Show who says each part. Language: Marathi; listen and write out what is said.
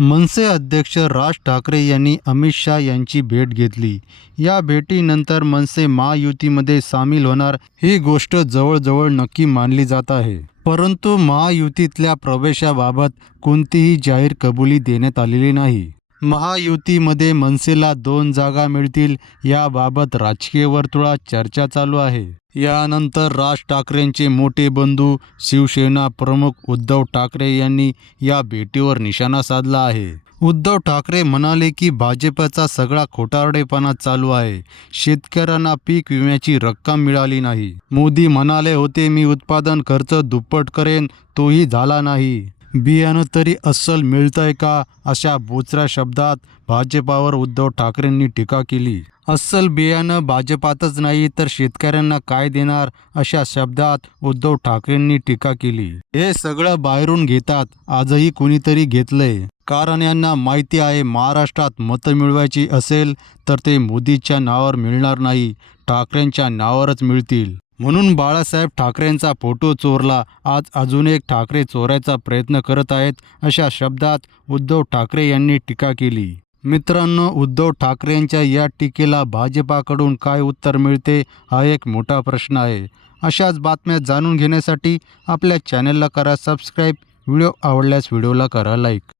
Speaker 1: मनसे अध्यक्ष राज ठाकरे यांनी अमित शहा यांची भेट घेतली. या भेटीनंतर मनसे महायुतीमध्ये सामील होणार ही गोष्ट जवळजवळ नक्की मानली जात आहे. परंतु महायुतीतल्या प्रवेशाबाबत कोणतीही जाहीर कबुली देण्यात आलेली नाही. महायुतीमध्ये मनसेला दोन जागा मिळतील याबाबत राजकीय वर्तुळात चर्चा चालू आहे. यानंतर राज ठाकरेंचे मोठे बंधू शिवसेना प्रमुख उद्धव ठाकरे यांनी या भेटीवर निशाणा साधला आहे. उद्धव ठाकरे म्हणाले की भाजपचा सगळा खोटारडेपणा चालू आहे. शेतकऱ्यांना पीक विम्याची रक्कम मिळाली नाही. मोदी म्हणाले होते मी उत्पादन खर्च दुप्पट करेन तोही झाला नाही. बियाणं तरी अस्सल मिळतंय का? अशा बोचऱ्या शब्दात भाजपावर उद्धव ठाकरेंनी टीका केली. अस्सल बियाणं भाजपातच नाही तर शेतकऱ्यांना काय देणार? अशा शब्दात उद्धव ठाकरेंनी टीका केली. हे सगळं बाहेरून घेतात आजही कुणीतरी घेतलंय. कारण यांना माहिती आहे महाराष्ट्रात मतं मिळवायची असेल तर ते मोदीच्या नावावर मिळणार नाही ठाकरेंच्या नावावरच मिळतील. म्हणून बाळासाहेब ठाकरेंचा फोटो चोरला. आज अजून एक ठाकरे चोरायचा प्रयत्न करत आहेत अशा शब्दात उद्धव ठाकरे यांनी टीका केली. मित्रांनो उद्धव ठाकरेंच्या या टीकेला भाजपाकडून काय उत्तर मिळते हा एक मोठा प्रश्न आहे. अशाच बातम्या जाणून घेण्यासाठी आपल्या चॅनलला करा सबस्क्राईब. व्हिडिओ आवडल्यास व्हिडिओला करा लाईक.